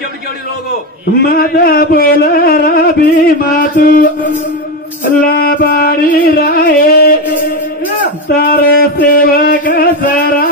केवढी लोगो माझा बोल रबी मातू लाबाडी राये तार सेवक सरा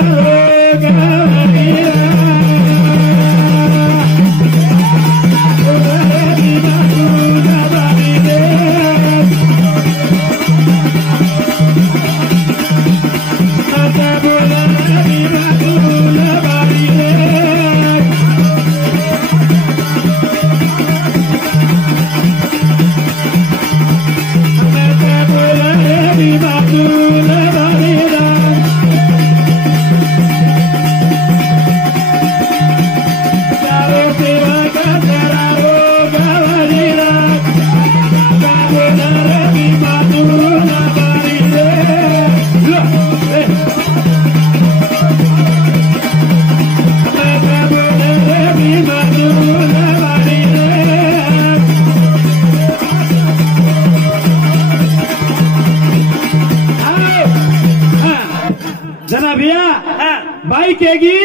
बाई केगी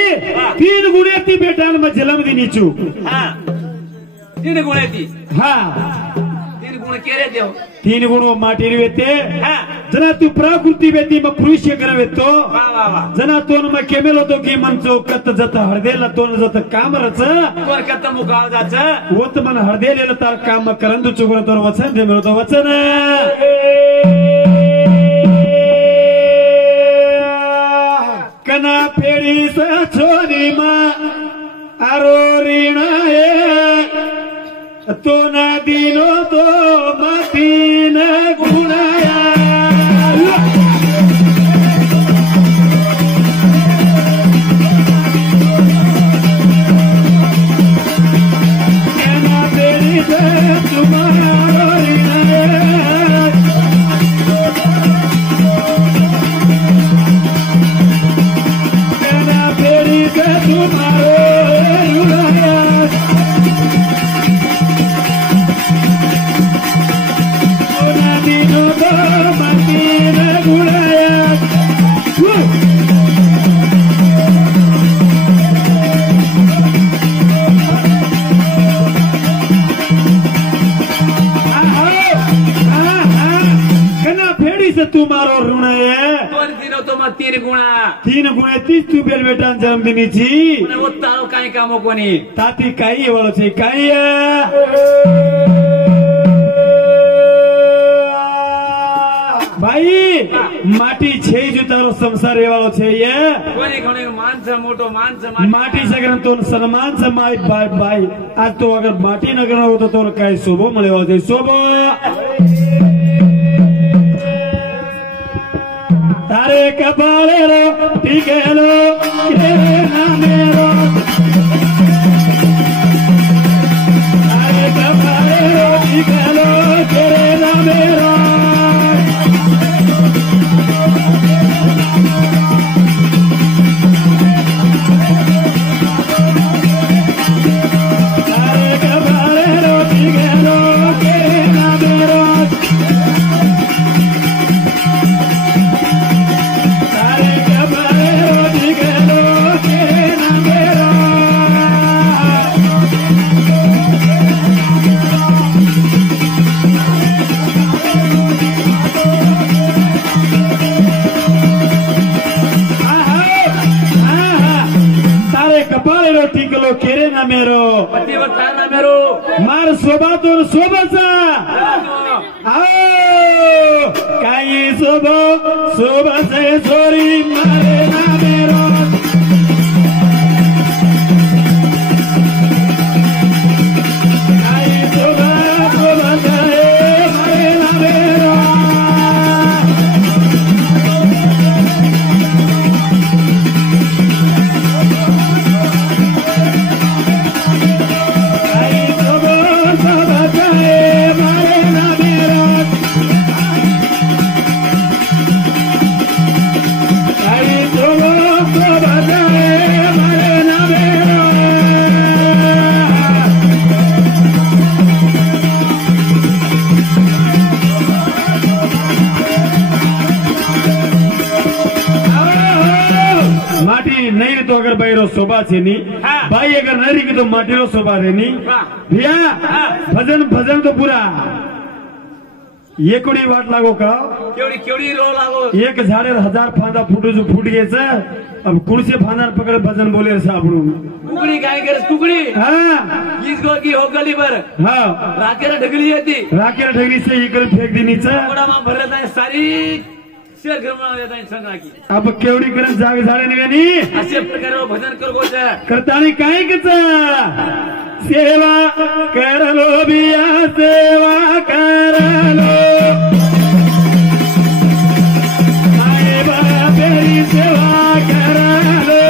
3 गुण येती बेटान मग जन्मदिनीचू हाँ 3 गुण येती हाँ 3 गुण केरे देव 3 गुण माटी वेते हाँ जना तू प्राकृती वेती मग पुरुष करवेतो वा वा वा जना तोन मग केमेल होतो की मनचो कत जत हळदेला तोन जत कामरच तोर कत मुकाव जाच होत मन हळदेलेला तार काम करंदु चुगुन तोर वचन दे मेरो तो वचन कना फेड़ी स छोरी मा आरो ऋणाए तो ना दिनो तो माती न गुणाया कना फेड़ी स तुम्हारो ऋणाए तुम्हारो ऋण है तोर दिनो तो मग 3 गुणा 3 गुणे तीच तू बेल बेटा जन्मदिनीची उत्तारो काही कामो कोणी ताती काही एवढं છે काही भाई माटी છે જ તારો સંસાર એવાળો છે કોને કોને માનસ મોટો માનસ माटी सगळं तो सन्मान समाय बाय बाय आज तो अगर माटी न करणार होतो तो काय शोभो મળ્યો છે शोभो तारे कपाळे रो टिकेलो केरे नामेरो तारे कपाळे रो टिकेलो केरे नामेरो तारे कपाळे रो टिकेलो केरे नामेरो केरे ना मेरो पति बता ना मेरो मार शोभा तो शोभाचा आओ काही शोभो शोभा से छोरी मारे ना मेरो काही शोभा शोभा से मारे ना मेरो माटी नहीं तो अगर बैरो शोभा छे नी बाई अगर नहीं रही तो माटी रो सोबा रेनी भैया भजन भजन तो पूरा ये कोणी वाट लागो का केवढी केवढी रो लागो एक झाडे 1000 फांदा फुटू फूट घ्यायचं अब कुणसे फांदा पकड भजन बोले सापडून तुकडी काय करस तुकडी हा हीच गो की हो गली बर हा राखेला ढगली येते राखेला ढगली से इकडे फेक दिनीचं कोणामा भरत आहे सारी शेर घरमा येत आहे संगा की अब केवढी करत जाग झाडे निघाली असे प्रकारे भजन कर गोच करतानी काय कच सेवा करलो बिया सेवा करलो माय बापेरी सेवा करलो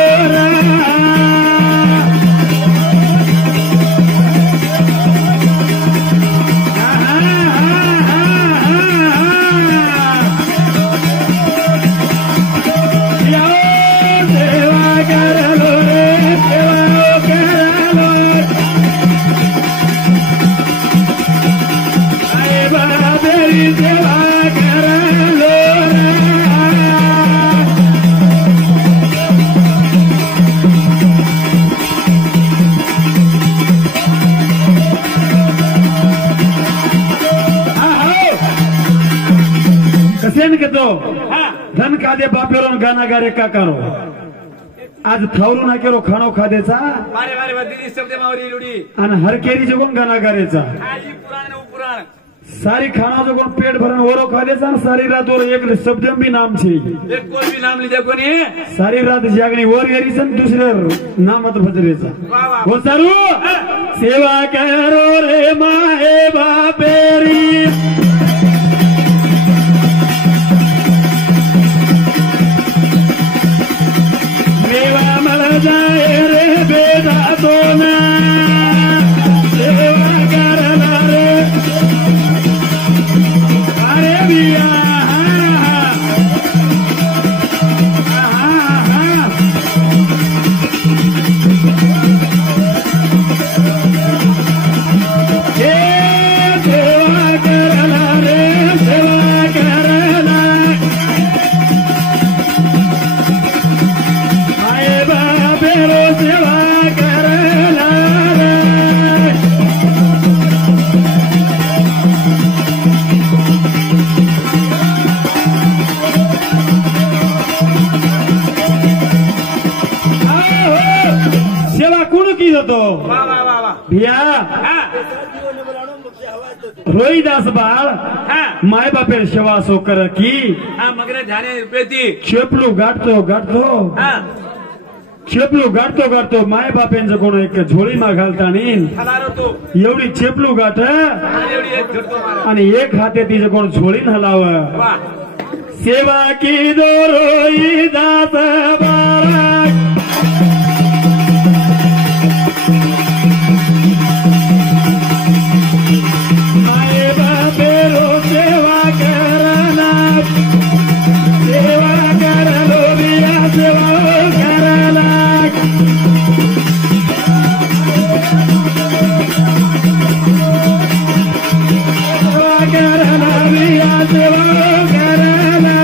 धन खादे बापेरो गाना गारे का करो आज थावरू ना केरो खाणो खादेचा मारे मारे बदली शब्द मावरी लुडी आणि हर केरी जगून गाना गारेचा आजी पुराण ने पुराण सारी खाना जगून पेट भरण ओरो खादेचा आणि सारी रात ओर एक शब्द भी नाम छे एक कोई भी नाम लीधे कोनी सारी रात जागणी ओर गरीसन दुसरे नामत भजरेचा वाह वाह हो सारू सेवा करो रे माए बापेरी जाए रे बेटा तो ना सेवा करना रे अरे बिया सेवा करना रे सेवा करना आए बाबेरो सेवा करना रे सेवा कोण की जातो वाह वाह वाह वाह भैया रोहिदास बाळ माय बापेर सेवा सो कर की मगरे झाले रुपयेती चेपलू गाठतो गाठतो चेपलू गाठतो गाठतो माय बापेंचं कोण एक झोळीमा घालतानी हलारो तो एवढी चेपलू गाठ एवढी एक झटको मारो आणि एक हाते तिचं कोण झोळीन हलाव वाह सेवा की दो रोहिदास बाळा माय बापेरो सेवा करना सेवा करलो बिया सेवा करना सेवा करना बिया सेवा करना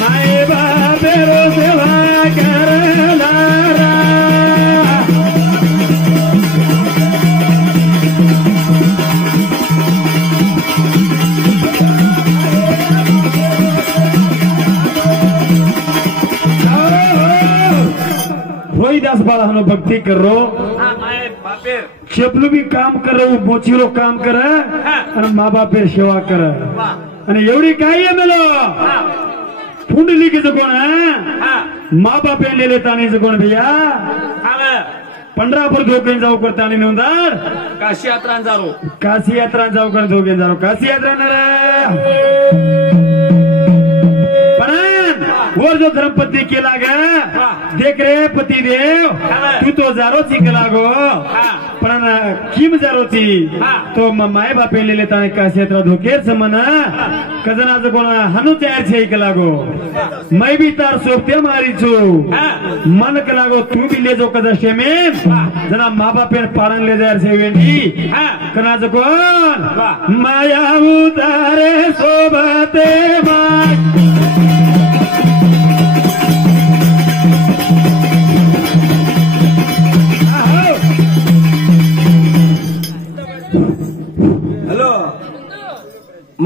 माय बापेरो सेवा करना रोहिदास बाळा हनो भक्ति करो माय बापेर चेपलू भी काम करो मोचीलो काम कर आणि मा बापेर सेवा कर वाह आणि एवढी काय आहे मेलो पुंडलिकेचं कोण मा बापे नेले ताणीचं कोण भैया पंढरापूर धोकेन जाऊ करतानी नोंदार काशी यात्रा जारो काशी यात्रा जाऊ कर धोकेन जाऊ काशी यात्रा न वर जो धर्मपत्नी केला ग देख रे पती देव तू तो जारोची केला गो पण किम जारोची तो माय बापे लेले ताणे काशी यात्रा धोकेर समन कजनाचं कोण हनु तयार छे केला गो मैं भी तार सोपते मारी छु मन केला गो तू भी ले जो कदशे में जना माँ बापे पारण ले जायर छे वेंडी कनाचं कोण माया उतारे सोबते माय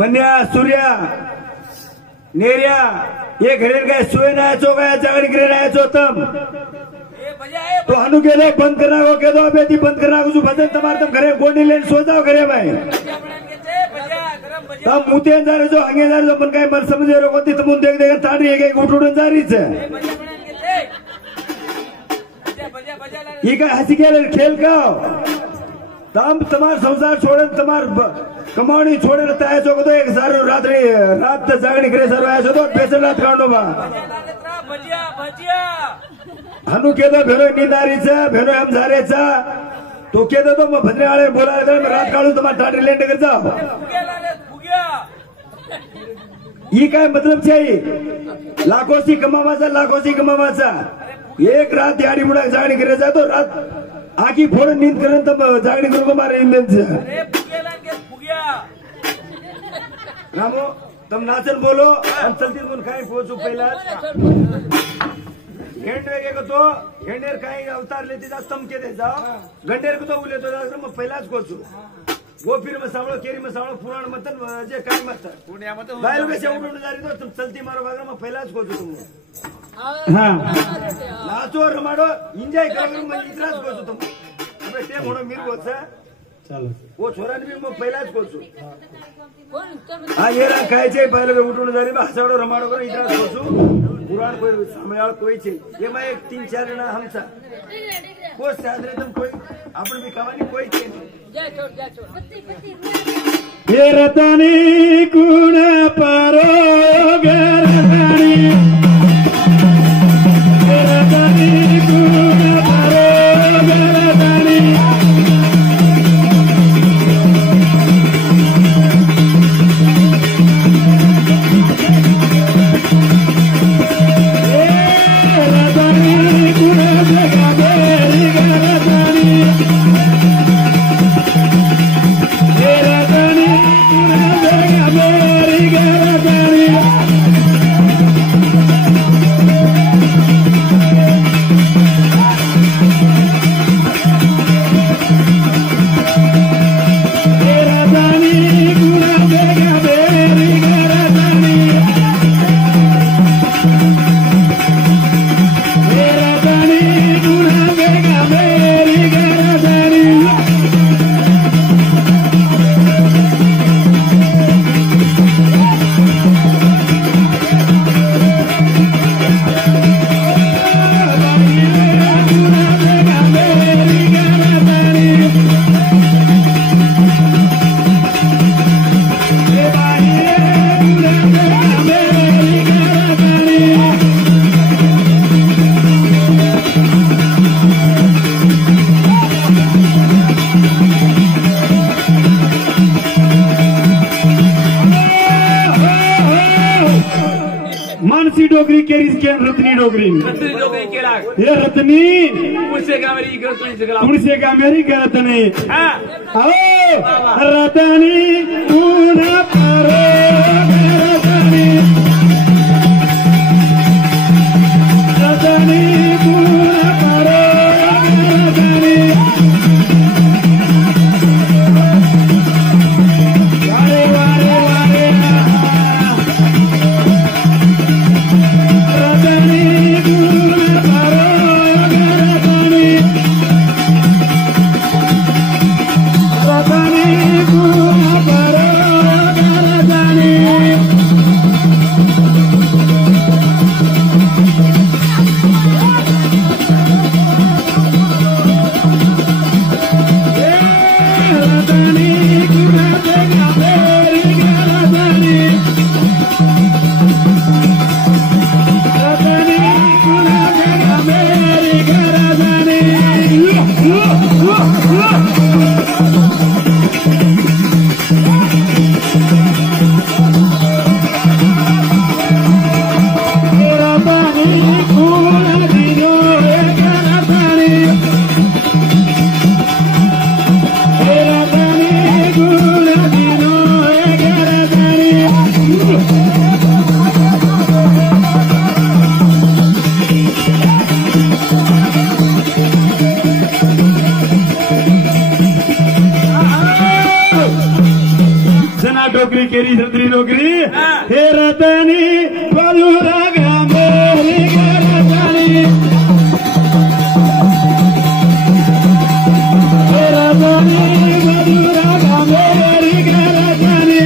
मन्या सूर्या नेरिया ये घरेर काय सोय नायचो काय जागडी घरे नायचो तम तो हनु गेलो बंद करना को के दो अबे दी बंद करना को भजन तमार तम घरे गोडी लेन सो जाओ घरे भाई तम मुते जा रे जो हंगे जा रे जो मन काय मन समझे रो कोती तुम देख देख ताड़ी एक उठ उठ जा रही छे ये का हंसी खेल का तम तमार संसार छोड़े तमार कमाणी छोड़े रहता है जो तो एक सारो रात जागणी करे सर आया तो पैसे रात कांडो बा हनु के दो भेरो नींदारी छे भेरो हम जारे छे तो के दो मैं भजने वाले बोला मैं रात काढून तुम्हारा टाटी लेंड कर जाओ ये काय मतलब छे लाखों कमावाचा एक रात याडी मुडा जागणी करे जा तो रात आखी फोड़ नींद करें तब जागणी करो मारे इंजन से रामो तुम नाचन बोलो हम चलती तुम काय पोचू पहिला हेंडरे के तो हेंडेर काय अवतार लेती जा तम के दे जाओ गंडेर को तो उले तो जा मैं पहिलाच कोचू वो फिर में सावळो केरी में सावळो पुराण मतन जे काय मत पुण्या मत बाय लोग से उडून जारी तो तुम चलती मारो बागर मैं पहिलाच कोचू तुम हां नाचो रमाडो एंजॉय करो मैं इतनाच कोचू तुम अबे ते म्हणो मीर कोचा चलो वो छोराने भी मैं पहिलाच कोचू हां ये रा काय छे पहिले उडून जारी में हसाडो रमाडो करो इतनाच कोचू पुराण कोई सामने कोई छे ये मैं एक 3-4 जना हमसा को सादरे तुम कोई आपण भी कहानी कोई छे जा छोड़ ये रतनी कुण पारो गरतनी ये रतनी कुण पारो गरतनी डोगरी केरीज के रत्नी डोगरी ये रत्नी कुणसे का मेरी रत्नी आओ रत्नी कुण पारो रत्नी रत्नी कुण पारो रत्नी वारे वारे वारे नोकरी केली सत्री नोकरी हे रतनी बलुरा गामेरी रतनी हे रतनी बलुरा गामेरी रतनी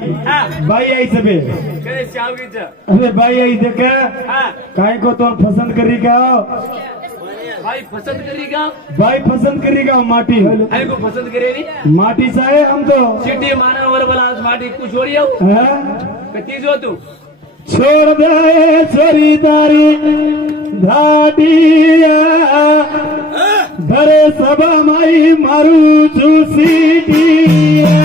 बाई आई सबे करे चावगीच अरे बाई आई देख काय को तो पसंद करी का भाई पसंद करेगा बाई पसंद करेगा माटी आई को पसंद करेगी माटी सा है हम तो सिटी मानव वर बोला आज माटी को छोड़ी आओ कती जो तू छोड़ दे छोरी तारी धाटिया भरे सभा माई मारू चूसीटिया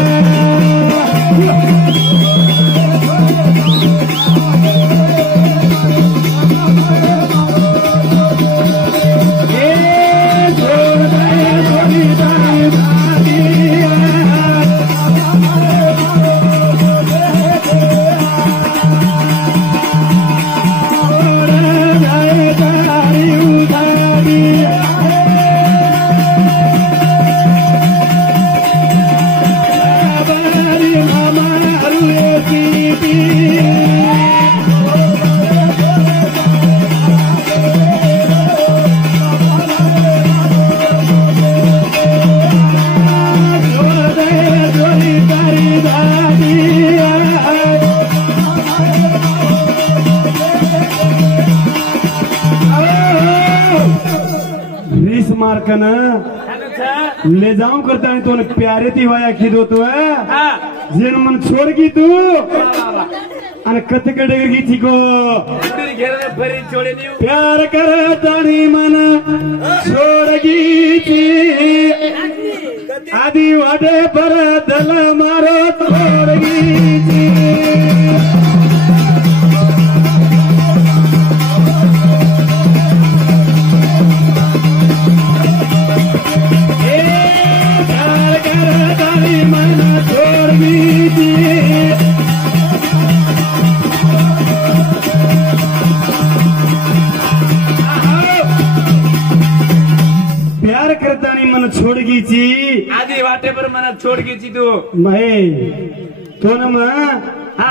ले जाऊं करता है तो प्यारे थी वाया खिदो तो है जिन मन छोड़ की तू अन कत कडेगी की थी को प्यार कर तानी मन छोड़गी थी आदि वाडे पर दल मारो छोड़गी थी प्यार करता नहीं मन छोड़ गई थी आधी वाटे पर मना छोड़ गई थी तू तो न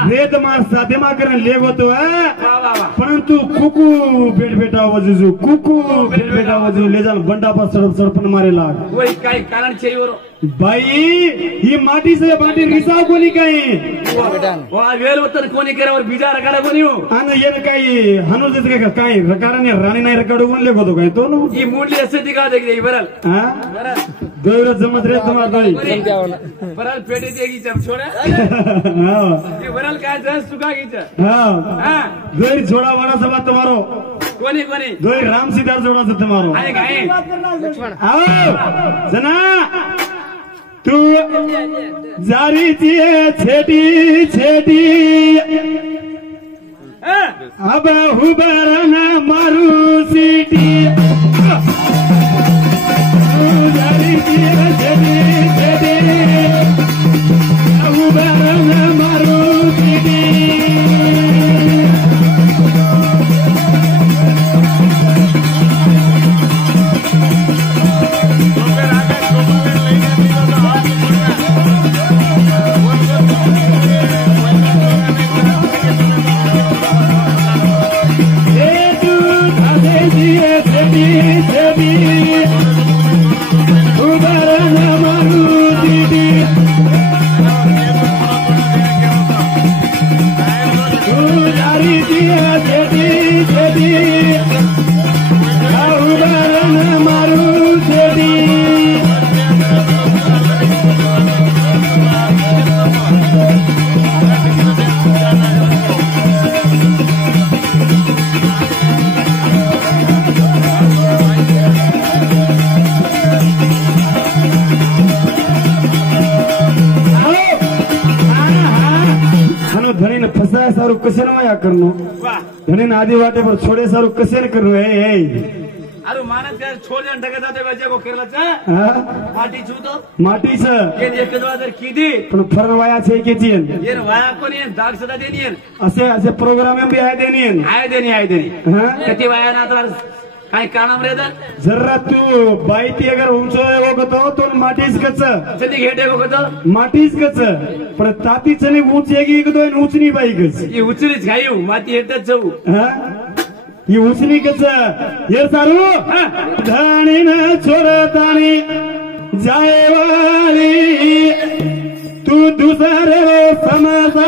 वेद मार साधे मा करने लेगो तो है परंतु कुकू बेट बेटा वजू कुकू बेट बेटा वजू ले जाल बंडा पर सड़प सड़पन मारे लाग वही काय कारण चाहिए वो भाई ये माटी से माटी रिसाव कोनी काही वो वेल वतन कोनी करे और बीजा रकाडा बनियो अन ये काही हनु जैसे काय काही रकाराने राणी नाही रकाडू कोण लेगो तो काय तो नो ये मुंडली असे दिखा देगी बरल हां दोर जमत रे तुम्हारा गाड़ी बरल पेटी देगी जब छोड़ा हां ये बरल काय जस सुका गीच हां दोर जोड़ा वाला सब तुम्हारो कोनी कोनी दोर राम सीता जोड़ा से तुम्हारो आए गाए आओ जना तू जारी चिए छेटी छेटी अब हुबरना मारू सीटी जारी चिए छेटी छेटी हुबरना मारू सीटी सारू कसे ना या करनो धनी आधी वाटे पर छोड़े सारू कसे न करनो अरे मानस काय छोड़ जन ढकत जाते बच्चे को केरलाचा माटी छू तो माटी से ये एक दर कीदी पण फरवाया छे के चियन ये वाया कोनी दाग सदा देनी असे असे प्रोग्राम में भी आए देनी हां कती वाया ना तर काय कानाम रेदा जरा तू बाईती अगर उंचो हो तो तो माटीस कच चली घेटे को तो माटीस कच पण ताती चली ऊंचेगी एक दो ऊंचनी बाई कच ये उचलीच घायू माती हेटच जाऊ हां ये ऊंचनी कच ये सारू धाणी न छोड़तानी जाए वाली तू दूसरे समाज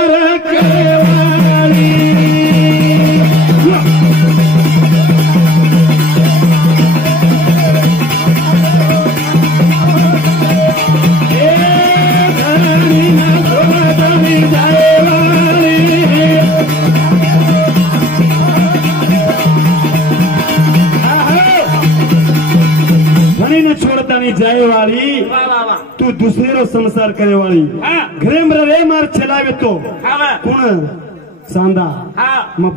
धनी न छोड़ता नहीं जाए वाली वाह वाह वाह तू दूसरे रो संसार करे वाली हाँ घरे में रवे मार चलावे तो हाँ कौन सांदा हाँ म